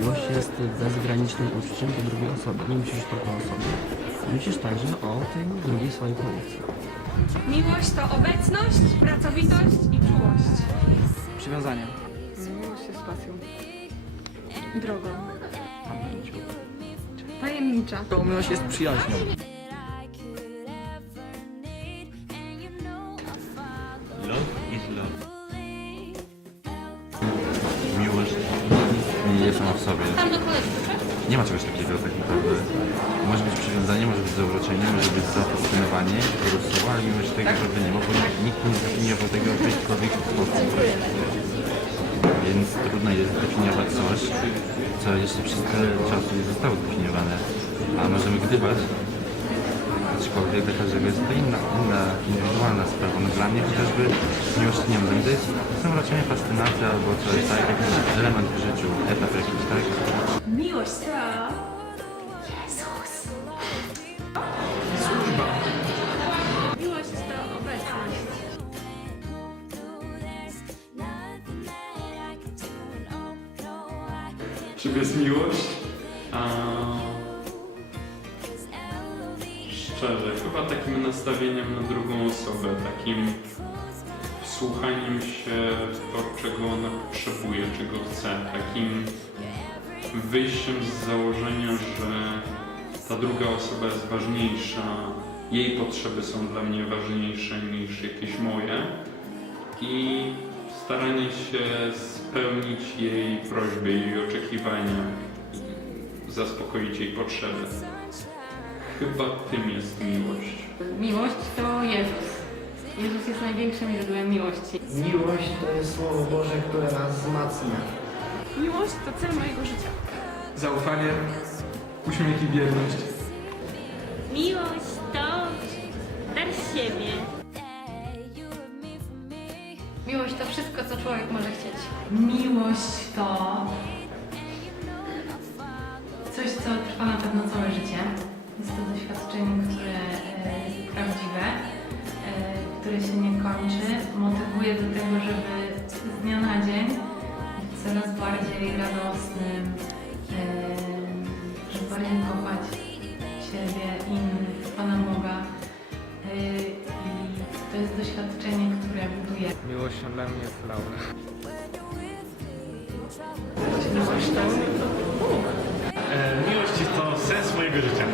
Miłość jest bezgranicznym uczuciem do drugiej osoby. Nie myślisz tylko o sobie. Myślisz także o tej drugiej swojej połówce. Miłość to obecność, pracowitość i czułość. Przywiązanie. Miłość jest pasją. Drogą. Pamięcią. Tajemnicza. To miłość jest przyjaźnią. I nie jest sama w sobie. Nie ma czegoś takiego tak naprawdę. Może być przywiązanie, może być zauroczenie, może być zafascynowanie, słowa, ale miłość tego żeby nie ma, bo nikt nie zdefiniował tego w jakikolwiek sposób. Więc trudno jest zdefiniować coś, co jeszcze przez tyle czasu nie zostało zdefiniowane. A możemy gdybać, aczkolwiek dla każdego jest to inna indywidualna sprawa. No dla mnie chociażby miłość nie wiem, to jest zauroczenie, fascynacja albo coś, tak, jakiś element w życiu, etap jakiś, tak. Miłość to... Jezus. Miłość to obecność. No, no, Czym jest miłość? A, szczerze, chyba takim nastawieniem na drugą osobę, takim wsłuchaniem się w to, czego ona potrzebuje, czego chce, takim wyjściem z założenia, że ta druga osoba jest ważniejsza, jej potrzeby są dla mnie ważniejsze niż jakieś moje. I staranie się spełnić jej prośby, jej oczekiwania, zaspokoić jej potrzeby. Chyba tym jest miłość. Miłość to Jezus. Jezus jest największym źródłem miłości. Miłość to jest Słowo Boże, które nas wzmacnia. Miłość to cel mojego życia. Zaufanie, uśmiech i wierność. Miłość to dar siebie. Miłość to wszystko, co człowiek może chcieć. Miłość to coraz bardziej radosnym, żeby bardziej kochać siebie, innych, Pana Boga. E, I to jest doświadczenie, które buduje Miłością dla mnie jest Laura. E, miłość jest to sens mojego życia.